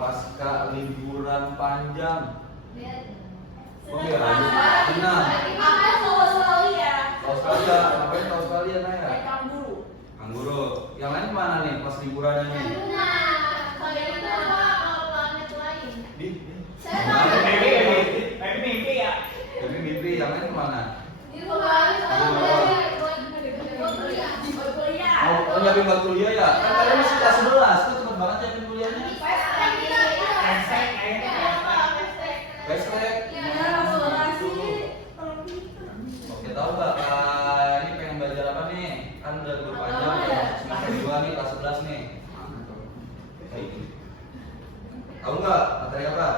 pasca liburan panjang? Oh iya, benar. Australia. Australia, ngapain ke Australia Naya? Kanguru. Kanguru. Yang lain kemana nih pas liburan ini? Di? Mimpi ya. Tapi mimpi, yang lain kemana? Oh, nyiapin buat kuliah ya? Kan kalian masih kelas 11, tuh cepet banget nyiapin kuliahnya. Hashtag. Oke, tahu nggak ini pengen belajar apa nih? Kan udah libur panjang ya, semester 2 nih, kelas 11 nih. Tahu nggak materi apa?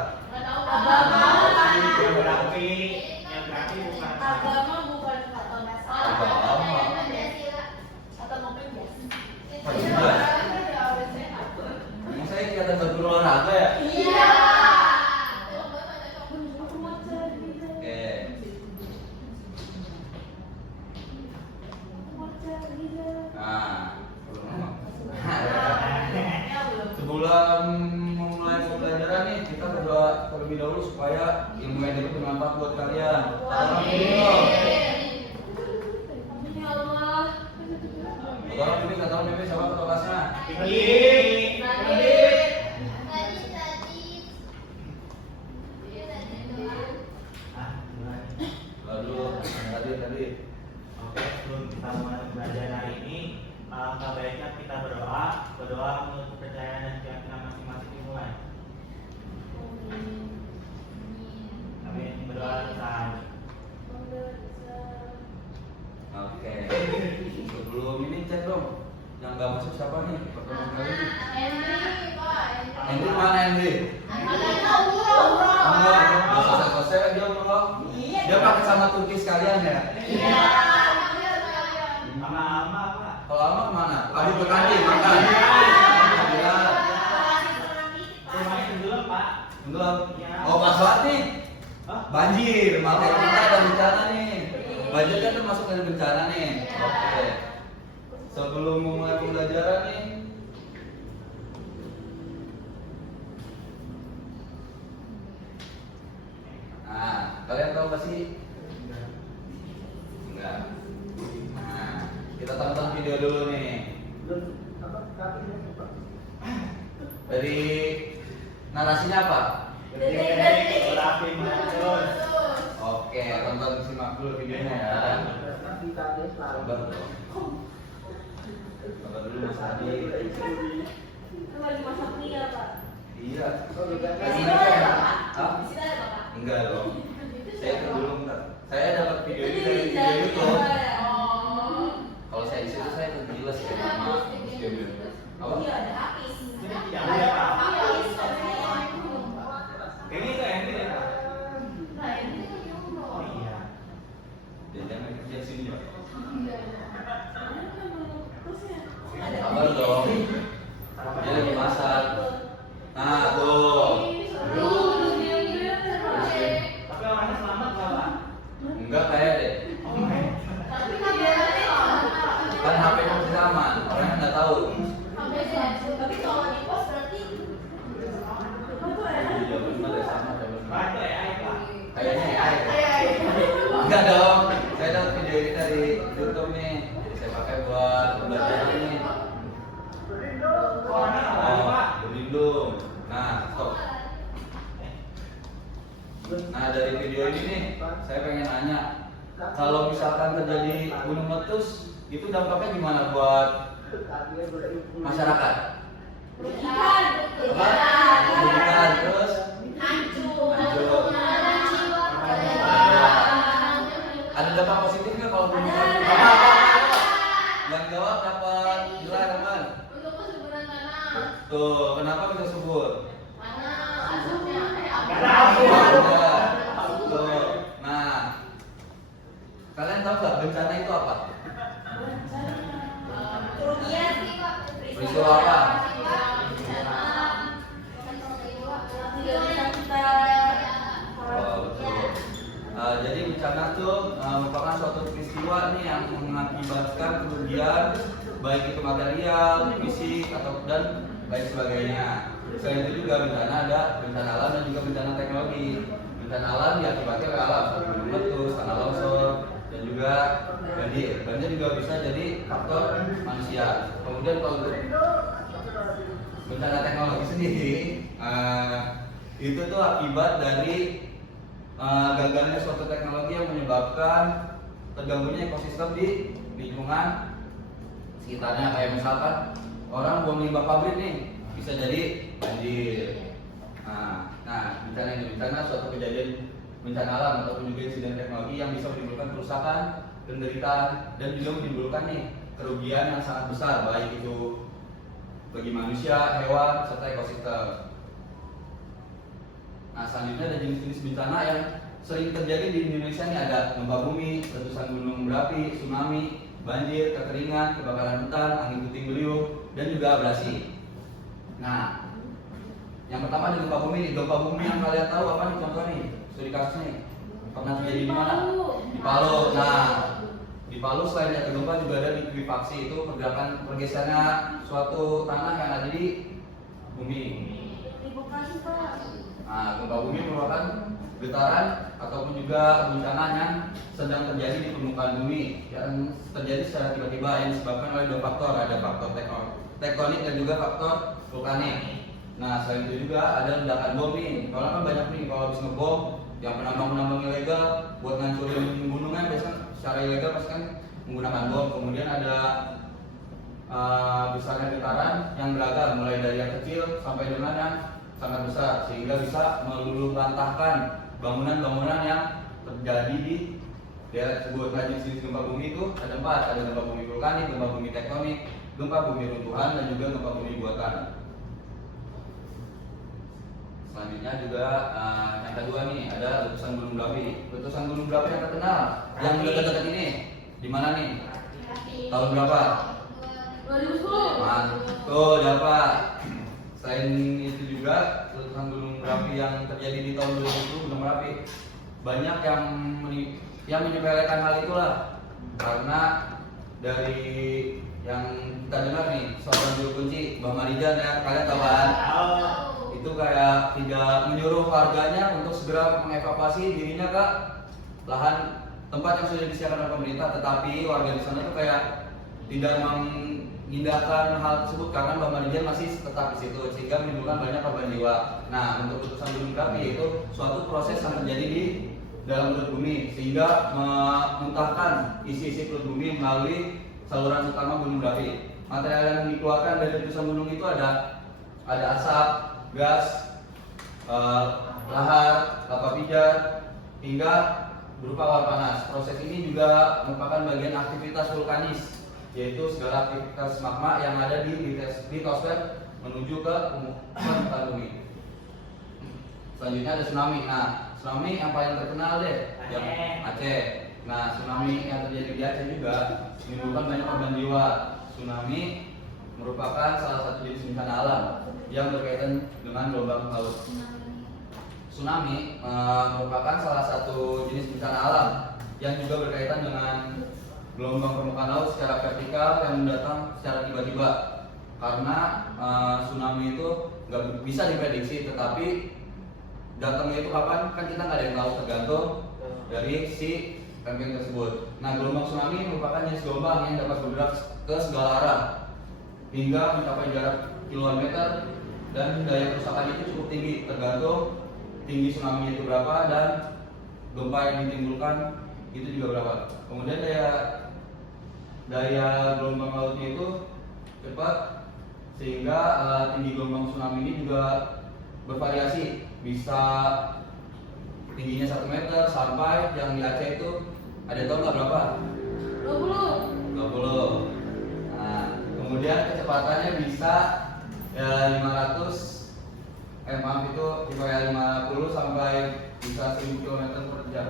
Yang berarti bukan. Agama bukan kata masalah. Agama. Atau mau penjas. Emang saya kelihatan batu olahraga ya? Iya. Oke. Nah, sebelum memulai pembelajaran nih, kita berdoa terlebih dahulu supaya ilmu yang itu bermanfaat buat kalian. Orang ini nggak tahu mimpi siapa ketua kelasnya? Lalu tadi. Oke, sebelum kita mulai belajar hari ini, alangkah baiknya kita berdoa menurut kepercayaan dan keyakinan masing-masing dimulai. Amin. Berdoa besar. Oke. Sebelum ini cek dong. Yang nggak masuk siapa nih? Pertemuan kali ini. Henry mana Henry? Nggak selesai dia umroh. Dia pakai sama Turki sekalian ya? Sama-sama apa? Kalau lama kemana? Aduh ke kantin makan. Iya. Rumahnya tenggelam, Pak. Tenggelam. Iya. Oh pas banget nih. Hah? Banjir. Makanya kita ada bencana nih. Banjir kan termasuk dari bencana nih. Oke. Sebelum memulai pembelajaran nih. Nah, kalian tahu gak sih? Enggak. Nah, kita tonton video dulu nih. Dari narasinya apa? Oke, tonton simak dulu videonya ya. Sabar dong. Sabar dulu Mas Adi. Iya. Hah? Enggak dong. Saya itu dulu enggak. Saya dapat video ini dari video YouTube. Kalau saya di situ saya tergilas ya sama video. Apa? Iya, Pak. Kayaknya itu Henry ya, Pak. Oh iya. Jangan kerja sini ya. Sabar dong. Dia lagi masak. Nah, tuh. Tapi orangnya selamat nggak, Pak? Enggak kayak deh. Oh my. Kan HP-nya masih aman. Orangnya nggak tahu. Iya benar sama Pak, itu AI, Pak. kayaknya ya. Enggak dong. Saya dapat video ini dari YouTube nih. Jadi saya pakai buat pembelajaran ini. Oh, orangnya nggak ada, Pak. Berlindung. Nah, stop. Nah, dari video ini nih, saya pengen nanya, kalau misalkan terjadi gunung meletus, itu dampaknya gimana buat masyarakat? Kerugian, terus hancur. Ada dampak positif nggak kalau gunung meletus? Apa? Yang jawab dapat gelar teman. Tuh, kenapa bisa subur? Tuh. Nah, kalian tahu nggak bencana itu apa? Peristiwa apa? Oh, betul. Jadi bencana itu merupakan suatu peristiwa nih yang mengakibatkan kerugian baik itu material, fisik atau dan lain sebagainya. Selain itu juga bencana ada bencana alam dan juga bencana teknologi. Bencana alam diakibatkan oleh alam seperti gunung meletus, tanah longsor, dan juga banjir. Banjir juga bisa jadi faktor manusia. Kemudian kalau untuk bencana teknologi sendiri, itu tuh akibat dari gagalnya suatu teknologi yang menyebabkan terganggunya ekosistem di lingkungan sekitarnya. Kayak misalkan orang buang limbah pabrik nih, bisa jadi banjir. Nah, bencana suatu kejadian bencana alam ataupun juga insiden teknologi yang bisa menimbulkan kerusakan, penderitaan, dan juga menimbulkan nih kerugian yang sangat besar, baik itu bagi manusia, hewan, serta ekosistem. Nah, selanjutnya ada jenis-jenis bencana yang sering terjadi di Indonesia nih, ada gempa bumi, letusan gunung berapi, tsunami, banjir, kekeringan, kebakaran hutan, angin puting beliung, dan juga abrasi. Nah, yang pertama di gempa bumi. Gempa bumi yang kalian tahu apa nih contohnya nih? Studi kasus nih. Pernah terjadi di mana? Di Palu. Nah, di Palu selain ada gempa juga ada likuifaksi, itu pergerakan pergeserannya suatu tanah yang ada di bumi. Nah, gempa bumi merupakan getaran ataupun juga bencana yang sedang terjadi di permukaan bumi yang terjadi secara tiba-tiba yang disebabkan oleh dua faktor, ada faktor tektonik dan juga faktor vulkanik. Nah, selain itu juga ada ledakan bom nih. Kalau kan banyak nih kalau habis ngebom yang penambang ilegal buat ngancurin gunungnya biasanya secara ilegal pasti kan menggunakan bom. Kemudian ada besarnya getaran yang beragam mulai dari yang kecil sampai dengan yang sangat besar sehingga bisa meluluhlantahkan bangunan-bangunan yang terjadi di daerah tersebut. Nah, jenis gempa bumi itu ada 4, ada gempa bumi vulkanik, gempa bumi tektonik, gempa bumi runtuhan, dan juga gempa bumi buatan. Selanjutnya juga yang kedua nih ada letusan gunung berapi. Letusan gunung berapi yang terkenal yang dekat-dekat ini di mana nih? Tahun berapa? 2010. Tuh, dapat. Selain itu juga letusan gunung berapi yang terjadi di tahun 2010 gunung berapi banyak yang menyepelekan hal itulah, karena dari yang kita dengar nih seorang juru kunci Mbah Marijan ya, kalian tahu kan? Itu kayak tidak menyuruh warganya untuk segera mengevakuasi dirinya ke lahan tempat yang sudah disediakan oleh pemerintah, tetapi warga di sana tuh kayak tidak mengindahkan hal tersebut karena Mbah Marijan masih tetap di situ sehingga menimbulkan banyak korban jiwa. Nah, untuk letusan gunung berapi itu suatu proses yang terjadi di dalam perut bumi sehingga memuntahkan isi-isi perut bumi melalui saluran utama gunung berapi. Material yang dikeluarkan dari letusan gunung itu ada asap, gas, lahar, lava pijar, hingga berupa awan panas. Proses ini juga merupakan bagian aktivitas vulkanis, yaitu segala aktivitas magma yang ada di litosfer menuju ke permukaan bumi. Selanjutnya ada tsunami. Nah, tsunami yang paling terkenal deh, yang Aceh. Nah, tsunami yang terjadi di Aceh juga menimbulkan banyak korban jiwa. Tsunami merupakan salah satu jenis bencana alam yang berkaitan dengan gelombang laut. Tsunami merupakan salah satu jenis bencana alam yang juga berkaitan dengan gelombang permukaan laut secara vertikal yang datang secara tiba-tiba. Karena tsunami itu nggak bisa diprediksi, tetapi datangnya itu kapan kan kita nggak ada yang tahu, tergantung dari si lempeng tersebut. Nah, gelombang tsunami merupakan jenis gelombang yang dapat bergerak ke segala arah hingga mencapai jarak kiloan meter, dan daya kerusakan itu cukup tinggi tergantung tinggi tsunami itu berapa dan gempa yang ditimbulkan itu juga berapa. Kemudian daya gelombang lautnya itu cepat sehingga tinggi gelombang tsunami ini juga bervariasi, bisa tingginya 1 meter sampai yang di Aceh itu ada tahu nggak berapa? 20. Nah, kemudian kecepatannya bisa 50 sampai bisa 1000 km per jam.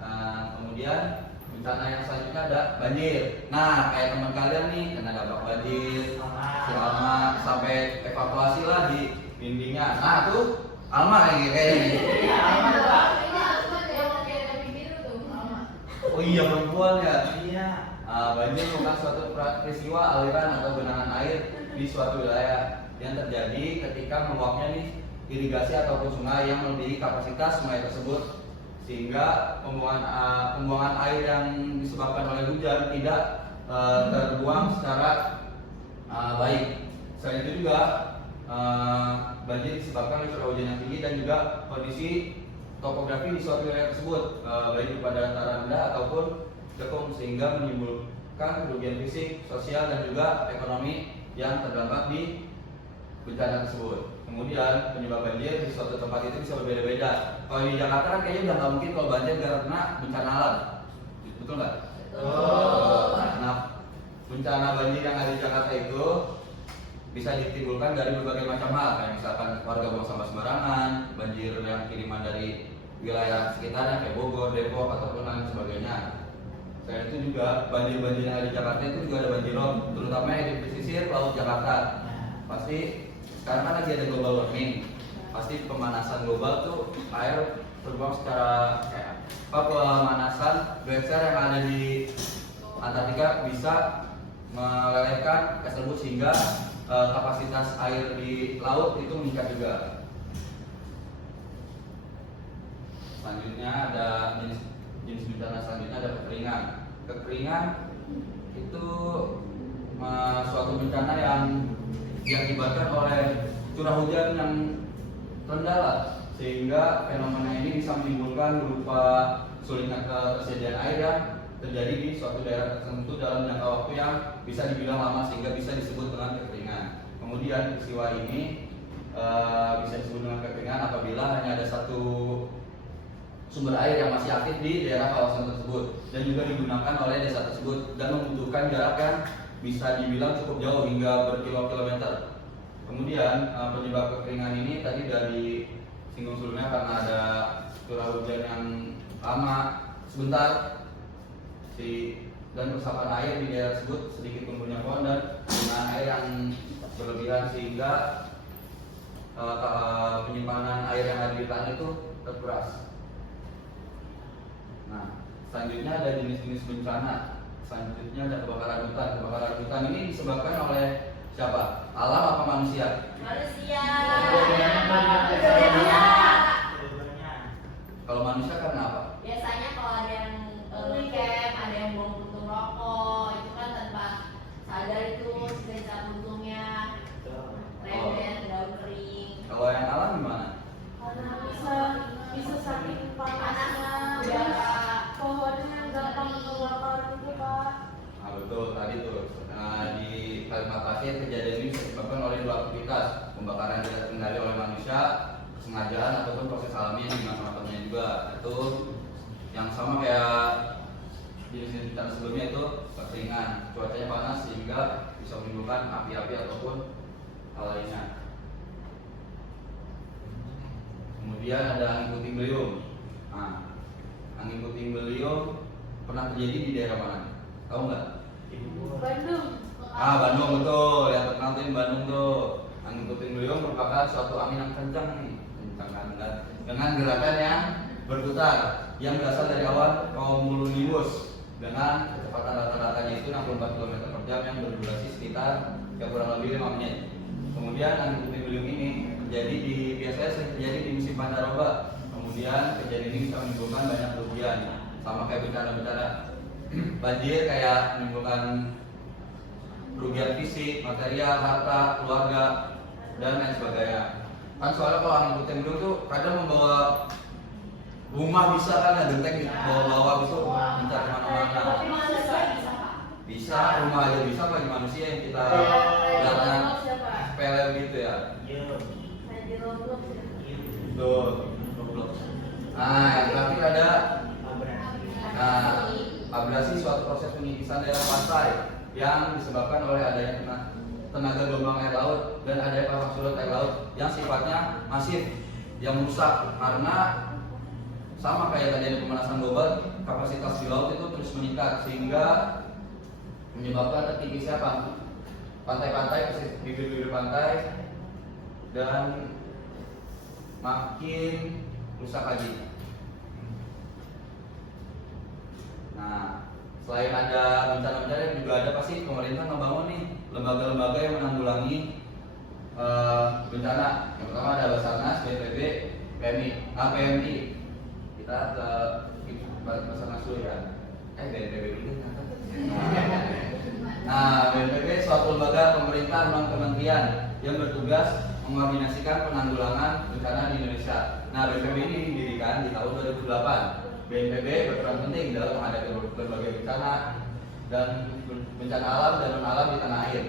Nah, kemudian bencana yang selanjutnya ada banjir. Nah, kayak teman kalian nih kena dampak banjir, selama sampai evakuasi lah di dindingnya. Nah, tuh Alma kayak gini. Oh iya, perempuan ya. Iya. Banjir merupakan suatu peristiwa aliran atau genangan air di suatu wilayah yang terjadi ketika meluapnya nih irigasi ataupun sungai yang melebihi kapasitas sungai tersebut, sehingga pembuangan air yang disebabkan oleh hujan tidak terbuang secara baik. Selain itu juga banjir disebabkan oleh curah hujan yang tinggi dan juga kondisi topografi di suatu wilayah tersebut, baik berupa dataran rendah ataupun cekung, sehingga menimbulkan kerugian fisik, sosial dan juga ekonomi yang terdampak di bencana tersebut. Kemudian penyebab banjir di suatu tempat itu bisa berbeda-beda. Kalau di Jakarta kan kayaknya udah nggak mungkin kalau banjir karena bencana alam, betul nggak? Nah, bencana banjir yang ada di Jakarta itu bisa ditimbulkan dari berbagai macam hal, kayak misalkan warga buang sampah sembarangan, banjir yang kiriman dari wilayah sekitarnya kayak Bogor, Depok ataupun lain sebagainya. Selain itu juga banjir-banjir yang ada di Jakarta itu juga ada banjirop, terutama yang di pesisir laut Jakarta. Pasti sekarang kan lagi ada global warming, pasti pemanasan global tuh air terbuang secara pemanasan glacier yang ada di Antartika bisa melelehkan es tersebut sehingga kapasitas air di laut itu meningkat juga. Selanjutnya ada jenis bencana selanjutnya ada kekeringan. Kekeringan itu suatu bencana yang diakibatkan oleh curah hujan yang rendah lah, sehingga fenomena ini bisa menimbulkan berupa sulitnya ketersediaan air yang terjadi di suatu daerah tertentu dalam jangka waktu yang bisa dibilang lama, sehingga bisa disebut dengan kekeringan. Kemudian peristiwa ini bisa disebut dengan kekeringan apabila hanya ada satu sumber air yang masih aktif di daerah kawasan tersebut dan juga digunakan oleh desa tersebut dan membutuhkan jarak yang bisa dibilang cukup jauh hingga berkilo-kilometer. Kemudian penyebab kekeringan ini tadi dari singgung sebelumnya karena ada curah hujan yang lama sebentar dan resapan air di daerah tersebut sedikit tumbuhnya pohon dan penggunaan air yang berlebihan sehingga penyimpanan air yang ada di tanah itu terkuras. Nah, selanjutnya ada jenis-jenis bencana. Selanjutnya ada kebakaran hutan. Kebakaran hutan ini disebabkan oleh siapa? Alam apa manusia? Manusia. Kalau manusia karena apa? Biasanya kalau ada yang ngecamp, ada yang buang puntung rokok, itu kan tanpa sadar itu sisa puntungnya rendet, daun kering. Kalau yang alam gimana? Karena bisa saking panasnya, Udara. pohonnya gampang kebakar gitu Pak. Nah, betul tadi tuh. Nah, di kalimat pasir kejadian ini disebabkan oleh dua aktivitas, pembakaran tidak terkendali oleh manusia, kesengajaan ataupun proses alami yang dimanfaatkannya juga. Itu yang sama kayak jenis bencana sebelumnya itu kekeringan, cuacanya panas sehingga bisa menimbulkan api-api ataupun hal lainnya. Kemudian ada angin puting beliung. Nah, angin puting beliung pernah terjadi di daerah mana? Tahu nggak? Bandung. Bandung betul. Ya terkenal tuh Bandung tuh. Angin puting beliung merupakan suatu angin yang kencang nih, dengan gerakan yang berputar yang berasal dari awan cumulonimbus dengan kecepatan rata-ratanya itu 64 km per jam yang berdurasi sekitar kurang lebih 5 menit. Kemudian angin puting beliung ini biasanya sering terjadi di musim pancaroba. Kemudian kejadian ini bisa menimbulkan banyak kerugian, sama kayak bencana-bencana banjir kayak menimbulkan kerugian fisik, material, harta, keluarga, dan lain sebagainya. Kan soalnya kalau angin puting beliung tuh kadang membawa rumah, bisa kan ada genteng bawa-bawa bisa mencar kemana-mana. Tapi manusia bisa Pak. Bisa, rumah aja bisa bagi manusia yang kita lihatnya sepele gitu ya. Betul. Nah, yang terakhir ada abrasi, suatu proses penyikisan daerah pantai yang disebabkan oleh adanya tenaga gelombang air laut dan adanya pasang surut air laut yang sifatnya masif, yang merusak karena sama kayak tadi ada pemanasan global, kapasitas di laut itu terus meningkat sehingga menyebabkan terkikisnya pantai-pantai, bibir-bibir pantai dan makin rusak lagi. Nah, selain ada bencana-bencana juga ada pasti pemerintah membangun nih lembaga-lembaga yang menanggulangi bencana. Yang pertama ada Basarnas, BNPB, PMI. Kita ke Basarnas dulu ya. BNPB dulu. Nah, BNPB suatu lembaga pemerintah non kementerian yang bertugas mengkoordinasikan penanggulangan bencana di Indonesia. Nah, BNPB ini didirikan di tahun 2008. BNPB berperan penting dalam menghadapi berbagai bencana dan bencana alam dan non alam di tanah air.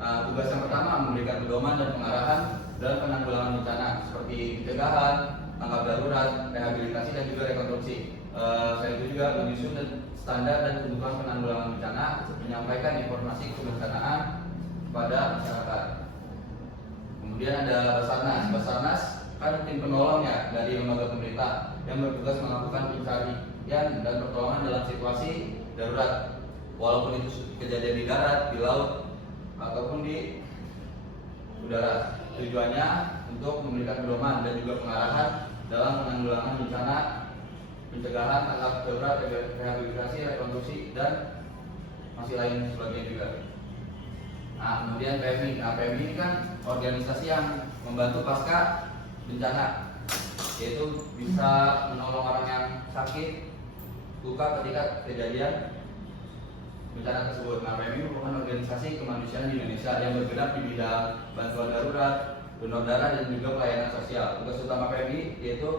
Tugas yang pertama memberikan pedoman dan pengarahan dalam penanggulangan bencana seperti pencegahan, tanggap darurat, rehabilitasi dan juga rekonstruksi. Selain itu juga menyusun standar dan kebutuhan penanggulangan bencana, menyampaikan informasi kebencanaan kepada masyarakat. Kemudian ada Basarnas. Basarnas kan tim penolong ya dari lembaga pemerintah yang bertugas melakukan pencarian dan pertolongan dalam situasi darurat, walaupun itu kejadian di darat, di laut, ataupun di udara. Tujuannya untuk memberikan pedoman dan juga pengarahan dalam penanggulangan bencana, pencegahan, tanggap darurat, rehabilitasi, rekonstruksi, dan masih lain sebagainya juga. Nah, kemudian PMI. Nah, PMI ini kan organisasi yang membantu pasca bencana, yaitu bisa menolong orang yang sakit, luka ketika kejadian bencana tersebut. Nah, PMI merupakan organisasi kemanusiaan di Indonesia yang bergerak di bidang bantuan darurat, donor darah, dan juga pelayanan sosial. Tugas utama PMI yaitu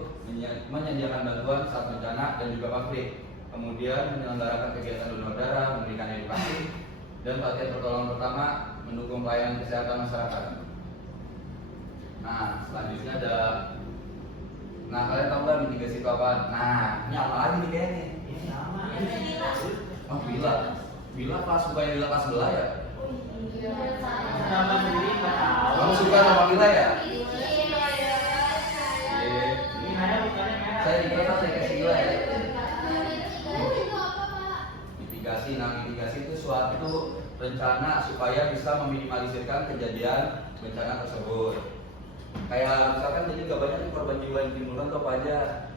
menyediakan bantuan saat bencana dan juga konflik, kemudian menyelenggarakan kegiatan donor darah, memberikan edukasi dan pelatihan pertolongan pertama, mendukung pelayanan kesehatan masyarakat. Nah, selanjutnya ada, nah kalian tahu nggak mitigasi itu apa? Nah, ini apa lagi nih kayaknya? Ini sama. Oh, bila kelas suka yang bila kelas sebelah ya? Nama sendiri nggak tahu. Kamu suka sama bila ya? Ini Naya bukannya merah. Saya dikira saya kasih bila ya. Mitigasi, nah mitigasi itu suatu rencana supaya bisa meminimalisirkan kejadian bencana tersebut. Kayak misalkan jadi gak banyak nih korban jiwa yang timbulkan tuh apa aja.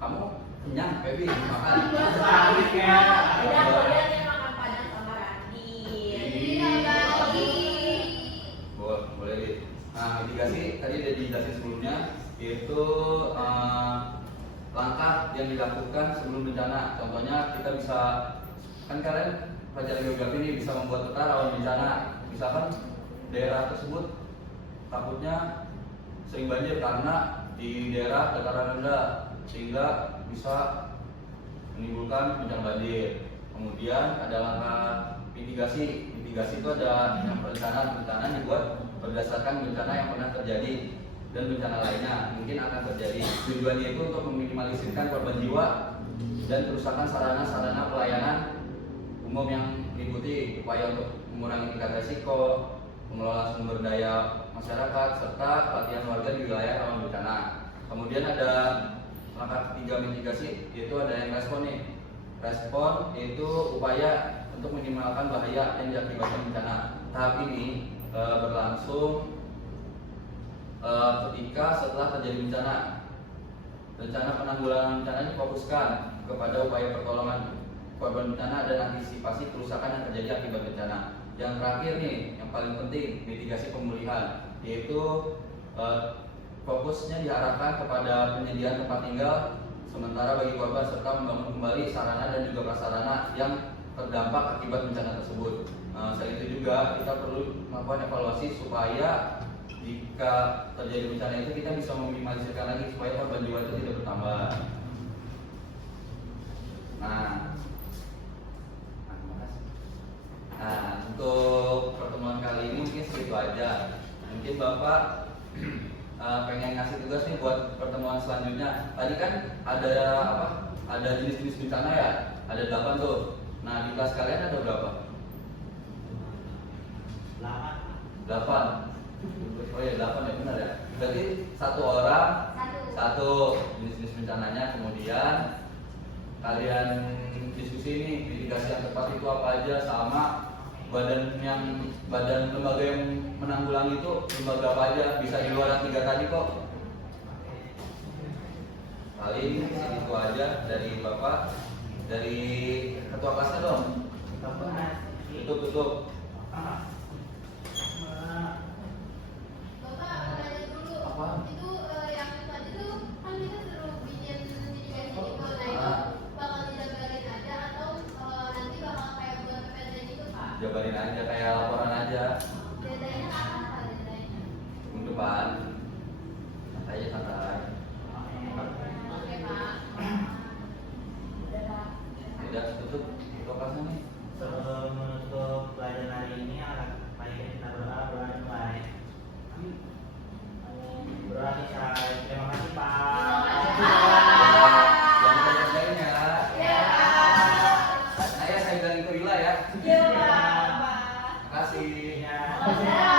Kamu kenyang, Feby, makan. Sakit ya. Udah boleh nih makan padang sama Radit. Boleh deh. Nah, mitigasi tadi udah dijelasin sebelumnya, yaitu langkah yang dilakukan sebelum bencana. Contohnya kita bisa, kan kalian pelajaran geografi ini bisa membuat peta rawan bencana. Misalkan daerah tersebut takutnya sering banjir karena di daerah dataran rendah, sehingga bisa menimbulkan bencana banjir. Kemudian ada langkah mitigasi. Mitigasi itu ada yang perencanaan dibuat berdasarkan bencana yang pernah terjadi dan bencana lainnya mungkin akan terjadi. Tujuannya itu untuk meminimalisirkan korban jiwa dan kerusakan sarana-sarana pelayanan umum yang meliputi upaya untuk mengurangi tingkat resiko, mengelola sumber daya masyarakat, serta pelatihan warga di wilayah rawan bencana. Kemudian ada langkah ketiga mitigasi, yaitu ada yang respon nih. Respon yaitu upaya untuk minimalkan bahaya yang diakibatkan bencana. Tahap ini berlangsung ketika setelah terjadi bencana. Rencana penanggulangan bencana difokuskan kepada upaya pertolongan korban bencana dan antisipasi kerusakan yang terjadi akibat bencana. Yang terakhir nih, yang paling penting, mitigasi pemulihan, yaitu fokusnya diarahkan kepada penyediaan tempat tinggal sementara bagi korban serta membangun kembali sarana dan juga prasarana yang terdampak akibat bencana tersebut. Selain itu juga kita perlu melakukan evaluasi supaya jika terjadi bencana itu kita bisa meminimalisirkan lagi supaya korban jiwa itu tidak bertambah. Nah, untuk pertemuan kali ini mungkin segitu aja. Mungkin Bapak pengen ngasih tugas nih buat pertemuan selanjutnya. Tadi kan ada apa? Ada jenis-jenis bencana ya? Ada 8 tuh. Nah, di kelas kalian ada berapa? 8. Oh ya, 8 ya, benar ya. Berarti satu orang satu jenis-jenis bencananya. Kemudian kalian diskusi nih mitigasi yang tepat itu apa aja, sama badan lembaga yang menanggulangi itu lembaga apa aja, bisa di luar 3 tadi kok. Paling itu aja dari Bapak, dari ketua kelasnya dong. tutup. Bapak mau nanya dulu. Apa? Itu yang tadi tuh kan kita suruh bikin mitigasi gitu. Nah itu bakal dijabarin aja atau nanti bakal kayak buat PPT gitu Pak? Jabarin aja kayak laporan aja. Deadline-nya kapan Pak deadline-nya? Minggu depan. Santai aja santai. Oke Pak. Udah tutup kelasnya nih. Sebelum menutup pelajaran hari ini, baiknya kita berdoa dimulai. Berdoa selesai. Terima kasih Pak. Jangan banyak ya. Nah ya saya bilang itu Rila ya. Iya, Pak. Terima kasih. Ya.